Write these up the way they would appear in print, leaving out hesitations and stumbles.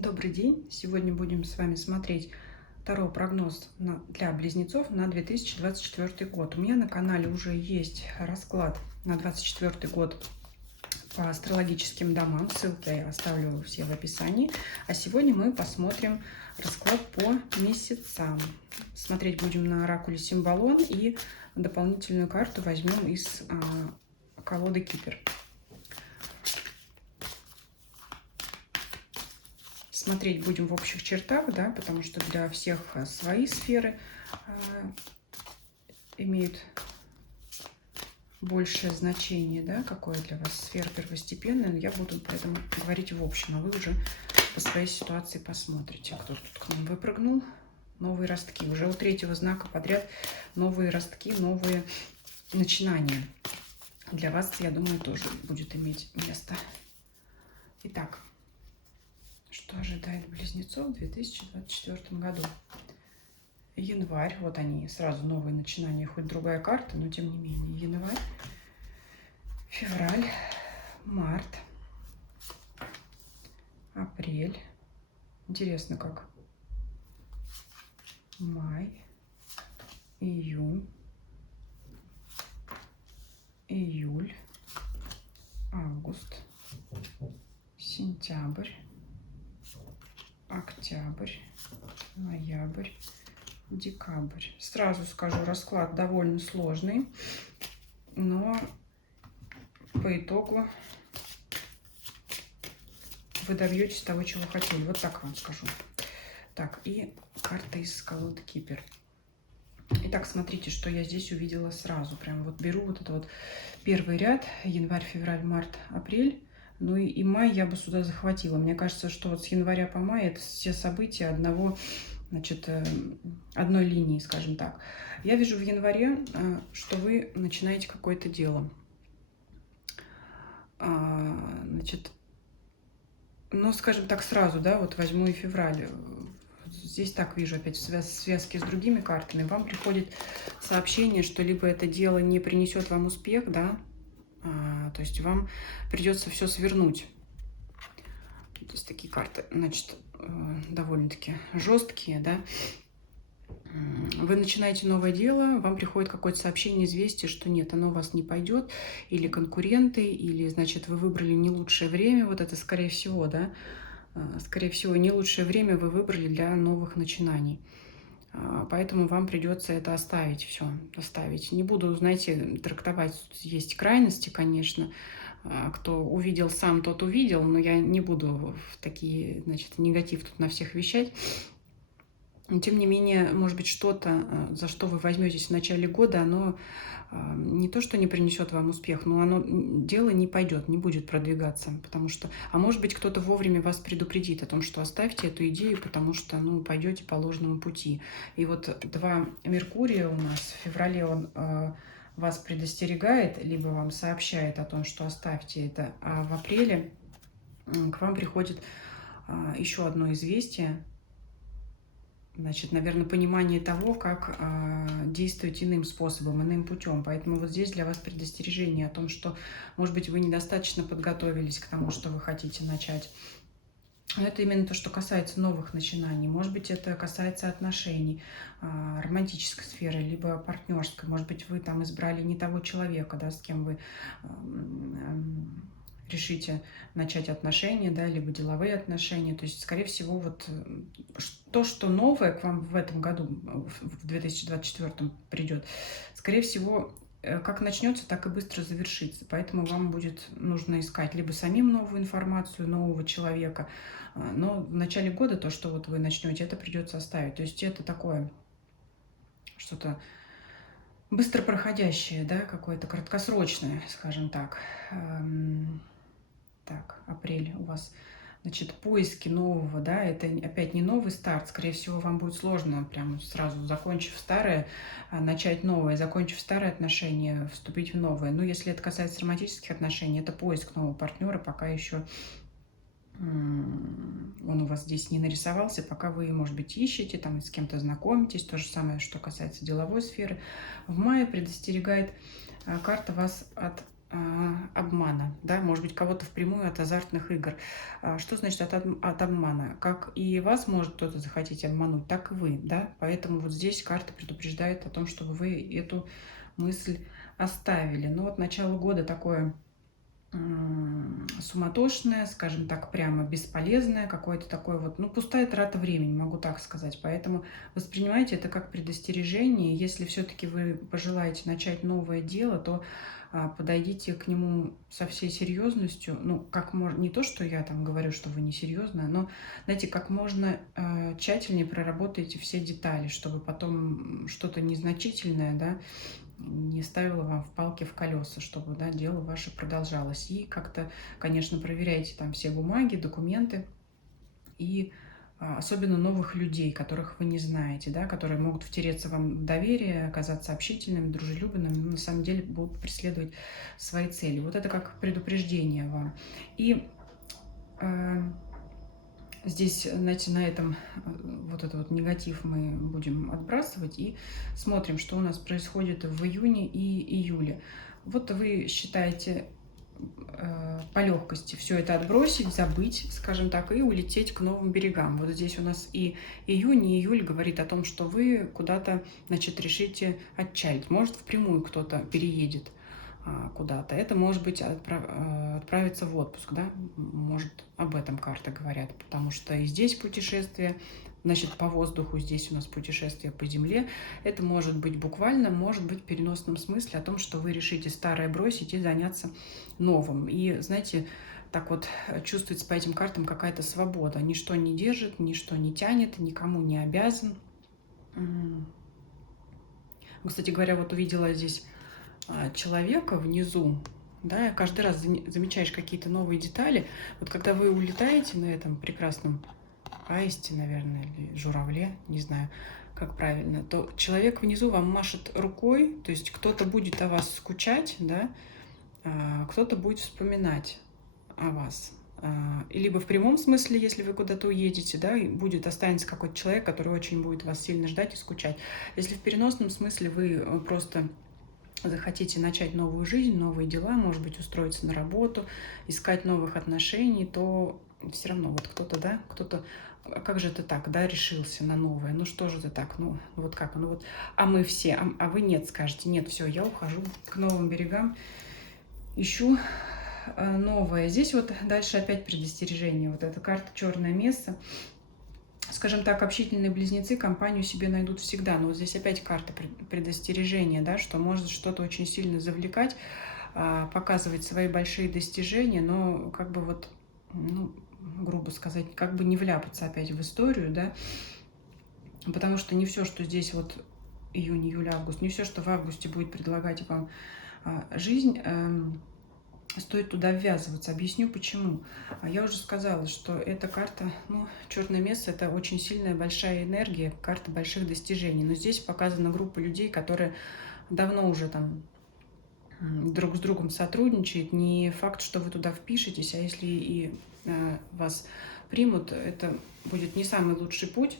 Добрый день! Сегодня будем с вами смотреть второй прогноз для близнецов на 2024 год. У меня на канале уже есть расклад на 2024 год по астрологическим домам. Ссылки я оставлю все в описании. А сегодня мы посмотрим расклад по месяцам. Смотреть будем на оракуле Символон и дополнительную карту возьмем из колоды Кипер. Смотреть будем в общих чертах, да, потому что для всех свои сферы имеют большее значение, да, какое для вас сфера первостепенная, но я буду поэтому говорить в общем, а вы уже по своей ситуации посмотрите. Кто тут к нам выпрыгнул? Новые ростки. Уже у третьего знака подряд новые ростки, новые начинания. Для вас, я думаю, тоже будет иметь место. Итак, что ожидает близнецов в 2024 году? Январь, вот они, сразу новые начинания, хоть другая карта, но тем не менее. Январь, февраль, март, апрель. Интересно как. Май, июнь, июль, август, сентябрь, октябрь, ноябрь, декабрь. Сразу скажу, расклад довольно сложный, но по итогу вы добьетесь того, чего хотели. Вот так вам скажу. Так, и карта из колоды Кипер. Итак, смотрите, что я здесь увидела сразу. Прям вот беру вот этот вот первый ряд. Январь, февраль, март, апрель. Ну и май я бы сюда захватила. Мне кажется, что вот с января по май это все события одной линии, скажем так. Я вижу в январе, что вы начинаете какое-то дело. Ну, скажем так, сразу, да, вот возьму и февраль. Здесь так вижу опять в связке с другими картами. Вам приходит сообщение, что либо это дело не принесет вам успех, да, то есть вам придется все свернуть. Здесь такие карты, значит, довольно-таки жесткие, да. Вы начинаете новое дело, вам приходит какое-то сообщение, известие, что нет, оно у вас не пойдет, или конкуренты, или, значит, вы выбрали не лучшее время, вот это скорее всего, да, скорее всего, не лучшее время вы выбрали для новых начинаний. Поэтому вам придется это оставить, все, оставить. Не буду, знаете, трактовать, есть крайности, конечно. Кто увидел сам, тот увидел, но я не буду в такие, значит, негатив тут на всех вещать. Но, тем не менее, может быть, что-то, за что вы возьметесь в начале года, оно не то, что не принесет вам успех, но дело не пойдет, не будет продвигаться, потому что, а может быть, кто-то вовремя вас предупредит о том, что оставьте эту идею, потому что, ну, пойдете по ложному пути. И вот два Меркурия у нас в феврале, он вас предостерегает, либо вам сообщает о том, что оставьте это, а в апреле к вам приходит еще одно известие. Значит, наверное, понимание того, как действовать иным способом, иным путем. Поэтому вот здесь для вас предостережение о том, что, может быть, вы недостаточно подготовились к тому, что вы хотите начать. Но это именно то, что касается новых начинаний. Может быть, это касается отношений, романтической сферы, либо партнерской. Может быть, вы там избрали не того человека, да, с кем вы решите начать отношения, да, либо деловые отношения. То есть, скорее всего, вот то, что новое к вам в этом году, в 2024 придет, скорее всего, как начнется, так и быстро завершится. Поэтому вам будет нужно искать либо самим новую информацию, нового человека. Но в начале года то, что вот вы начнете, это придется оставить. То есть это такое что-то быстро проходящее, да, какое-то краткосрочное, скажем так. Так, апрель у вас, значит, поиски нового, да, это опять не новый старт, скорее всего, вам будет сложно прямо сразу, закончив старое, начать новое, закончив старые отношения, вступить в новое. Но если это касается романтических отношений, это поиск нового партнера, пока еще он у вас здесь не нарисовался, пока вы, может быть, ищете, там, с кем-то знакомитесь. То же самое, что касается деловой сферы. В мае предостерегает карта вас от обмана, да, может быть, кого-то впрямую от азартных игр. Что значит от обмана? Как и вас может кто-то захотеть обмануть, так и вы, да, поэтому вот здесь карта предупреждает о том, чтобы вы эту мысль оставили. Ну вот начало года такое суматошное, скажем так, прямо бесполезное, какое-то такое вот, ну, пустая трата времени, могу так сказать. Поэтому воспринимайте это как предостережение. Если все-таки вы пожелаете начать новое дело, то подойдите к нему со всей серьезностью. Ну, как можно, не то, что я там говорю, что вы не серьезная, но, знаете, как можно тщательнее проработайте все детали, чтобы потом что-то незначительное, да, не ставила вам в палки в колеса, чтобы, да, дело ваше продолжалось. И как-то, конечно, проверяйте там все бумаги, документы и особенно новых людей, которых вы не знаете, да, которые могут втереться вам в доверие, оказаться общительными, дружелюбными, но на самом деле будут преследовать свои цели. Вот это как предупреждение вам. И здесь, знаете, на этом вот этот вот негатив мы будем отбрасывать и смотрим, что у нас происходит в июне и июле. Вот вы считаете по легкости все это отбросить, забыть, скажем так, и улететь к новым берегам. Вот здесь у нас и июнь, и июль говорит о том, что вы куда-то, значит, решите отчалить. Может, впрямую кто-то переедет куда-то. Это может быть отправиться в отпуск, да, может, об этом карты говорят, потому что и здесь путешествие, значит, по воздуху, здесь у нас путешествие по земле. Это может быть буквально, может быть в переносном смысле о том, что вы решите старое бросить и заняться новым. И, знаете, так вот чувствуется по этим картам какая-то свобода. Ничто не держит, ничто не тянет, никому не обязан. Кстати говоря, вот увидела здесь человека внизу, да, каждый раз замечаешь какие-то новые детали. Вот когда вы улетаете на этом прекрасном аисте, наверное, или журавле, не знаю, как правильно, то человек внизу вам машет рукой, то есть кто-то будет о вас скучать, да, кто-то будет вспоминать о вас. И либо в прямом смысле, если вы куда-то уедете, да, и останется какой-то человек, который очень будет вас сильно ждать и скучать. Если в переносном смысле вы просто захотите начать новую жизнь, новые дела, может быть, устроиться на работу, искать новых отношений, то все равно вот кто-то, да, кто-то, как же это так, да, решился на новое, ну что же это так, ну вот как, ну вот, а мы все, а вы нет, скажете, нет, все, я ухожу к новым берегам, ищу новое. Здесь вот дальше опять предостережение, вот эта карта «Черное место». Скажем так, общительные близнецы компанию себе найдут всегда. Но вот здесь опять карта предостережения, да, что может что-то очень сильно завлекать, показывать свои большие достижения, но как бы вот, ну, грубо сказать, как бы не вляпаться опять в историю, да, потому что не все, что здесь вот июнь, июль, август, не все, что в августе будет предлагать вам жизнь, стоит туда ввязываться. Объясню почему. Я уже сказала, что эта карта, ну, черное место, это очень сильная, большая энергия, карта больших достижений. Но здесь показана группа людей, которые давно уже там друг с другом сотрудничает. Не факт, что вы туда впишетесь, а если и вас примут, это будет не самый лучший путь.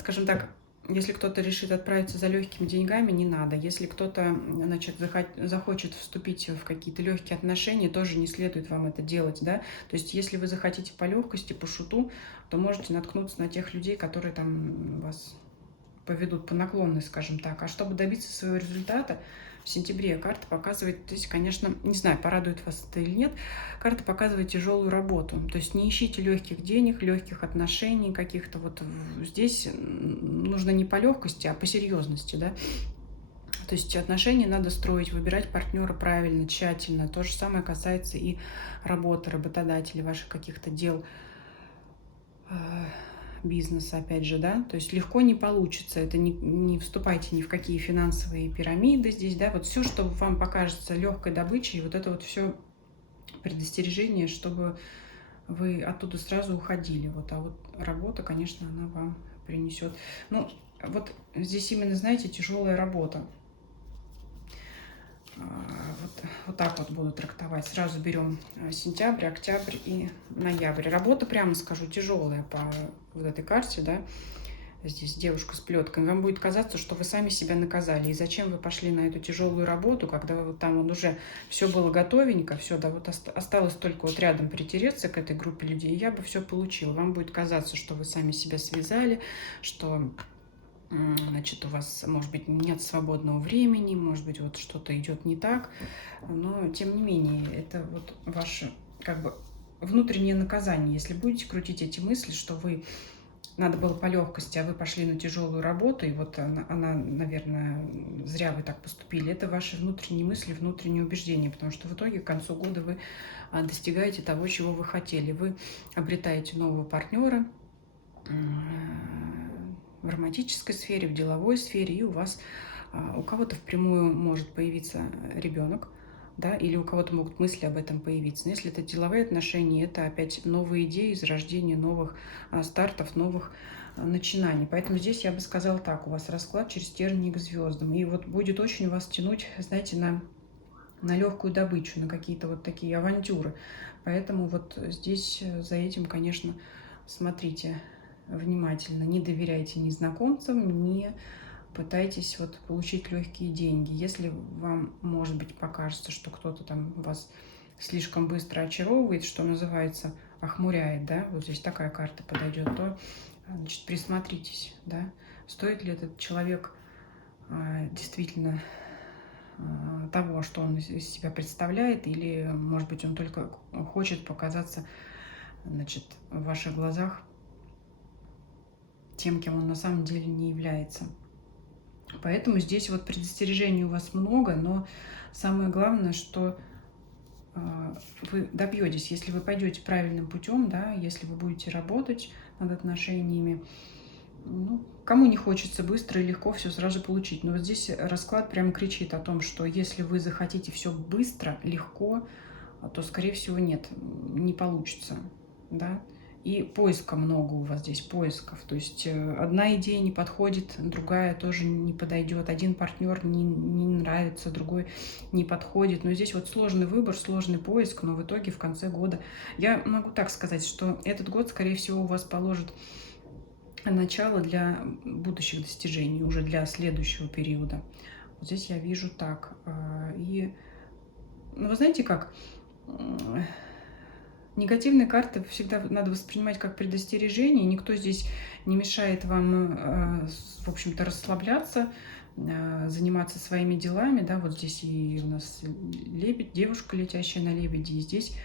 Скажем так, если кто-то решит отправиться за легкими деньгами, не надо. Если кто-то, значит, захочет вступить в какие-то легкие отношения, тоже не следует вам это делать, да. То есть, если вы захотите по легкости, по шуту, то можете наткнуться на тех людей, которые там вас поведут по наклонной, скажем так. А чтобы добиться своего результата, в сентябре карта показывает, то есть, конечно, не знаю, порадует вас это или нет, карта показывает тяжелую работу. То есть не ищите легких денег, легких отношений каких-то. Вот здесь нужно не по легкости, а по серьезности, да. То есть отношения надо строить, выбирать партнера правильно, тщательно. То же самое касается и работы, работодателей, ваших каких-то дел, бизнеса, опять же, да, то есть легко не получится, это не вступайте ни в какие финансовые пирамиды здесь, да, вот все, что вам покажется легкой добычей, вот это вот все предостережение, чтобы вы оттуда сразу уходили, вот, а вот работа, конечно, она вам принесет, ну, вот здесь именно, знаете, тяжелая работа. Вот так вот буду трактовать. Сразу берем сентябрь, октябрь и ноябрь. Работа, прямо скажу, тяжелая по вот этой карте, да. здесь девушка с плетками, вам будет казаться, что вы сами себя наказали. И зачем вы пошли на эту тяжелую работу, когда вот там вот уже все было готовенько, все, да, вот осталось только вот рядом притереться к этой группе людей, и я бы все получила. Вам будет казаться, что вы сами себя связали, что, значит, у вас, может быть, нет свободного времени, может быть, вот что-то идет не так, но, тем не менее, это вот ваше, как бы, внутреннее наказание. Если будете крутить эти мысли, что вы надо было по легкости, а вы пошли на тяжелую работу, и вот она, наверное, зря вы так поступили. Это ваши внутренние мысли, внутренние убеждения, потому что в итоге к концу года вы достигаете того, чего вы хотели. Вы обретаете нового партнера в романтической сфере, в деловой сфере, и у вас, у кого-то впрямую может появиться ребенок, да, или у кого-то могут мысли об этом появиться. Но если это деловые отношения, это опять новые идеи, зарождение новых стартов, новых начинаний. Поэтому здесь я бы сказала так, у вас расклад через тернии к звездам. И вот будет очень вас тянуть, знаете, на легкую добычу, на какие-то вот такие авантюры. Поэтому вот здесь за этим, конечно, смотрите внимательно. Не доверяйте незнакомцам, не пытайтесь вот получить легкие деньги. Если вам, может быть, покажется, что кто-то там вас слишком быстро очаровывает, что называется, охмуряет, да, вот здесь такая карта подойдет, то, значит, присмотритесь, да, стоит ли этот человек действительно того, что он из себя представляет, или, может быть, он только хочет показаться, значит, в ваших глазах тем, кем он на самом деле не является. Поэтому здесь вот предостережений у вас много, но самое главное, что вы добьетесь, если вы пойдете правильным путем, да, если вы будете работать над отношениями. Ну, кому не хочется быстро и легко все сразу получить. Но вот здесь расклад прямо кричит о том, что если вы захотите все быстро, легко, то, скорее всего, нет, не получится, да. И поиска много у вас здесь, поисков. То есть одна идея не подходит, другая тоже не подойдет. Один партнер не нравится, другой не подходит. Но здесь вот сложный выбор, сложный поиск, но в итоге в конце года... Я могу так сказать, что этот год, скорее всего, у вас положит начало для будущих достижений, уже для следующего периода. Вот здесь я вижу так. И, ну, вы знаете как... Негативные карты всегда надо воспринимать как предостережение. Никто здесь не мешает вам, в общем-то, расслабляться, заниматься своими делами. Да, вот здесь и у нас лебедь, девушка, летящая на лебеде, и здесь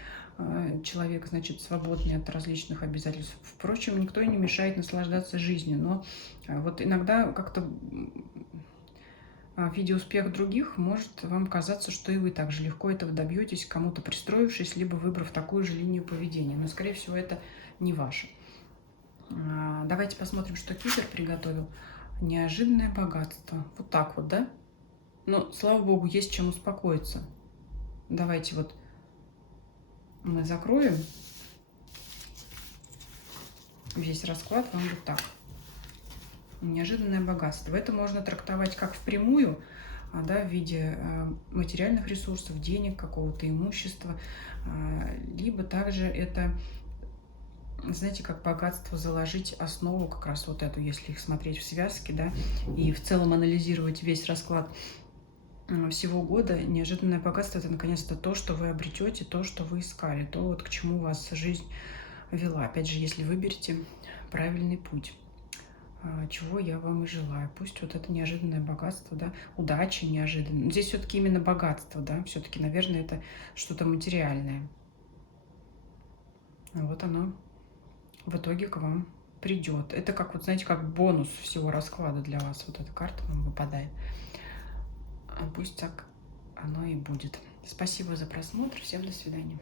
человек, значит, свободный от различных обязательств. Впрочем, никто и не мешает наслаждаться жизнью. Но вот иногда как-то видя успех других, может вам казаться, что и вы также легко этого добьетесь, кому-то пристроившись, либо выбрав такую же линию поведения. Но, скорее всего, это не ваше. Давайте посмотрим, что Кипр приготовил. Неожиданное богатство. Вот так вот, да? Но, слава богу, есть чем успокоиться. Давайте вот мы закроем весь расклад вам вот так. Неожиданное богатство. Это можно трактовать как впрямую, да, в виде материальных ресурсов, денег, какого-то имущества, либо также это, знаете, как богатство заложить основу, как раз вот эту, если их смотреть в связке, да, и в целом анализировать весь расклад всего года. Неожиданное богатство — это наконец-то то, что вы обретете, то, что вы искали, то, вот к чему вас жизнь вела. Опять же, если выберете правильный путь, чего я вам и желаю. Пусть вот это неожиданное богатство, да, удача неожиданная. Здесь все-таки именно богатство, да, все-таки, наверное, это что-то материальное. Вот оно в итоге к вам придет. Это как, вот знаете, как бонус всего расклада для вас. Вот эта карта вам выпадает. Пусть так оно и будет. Спасибо за просмотр. Всем до свидания.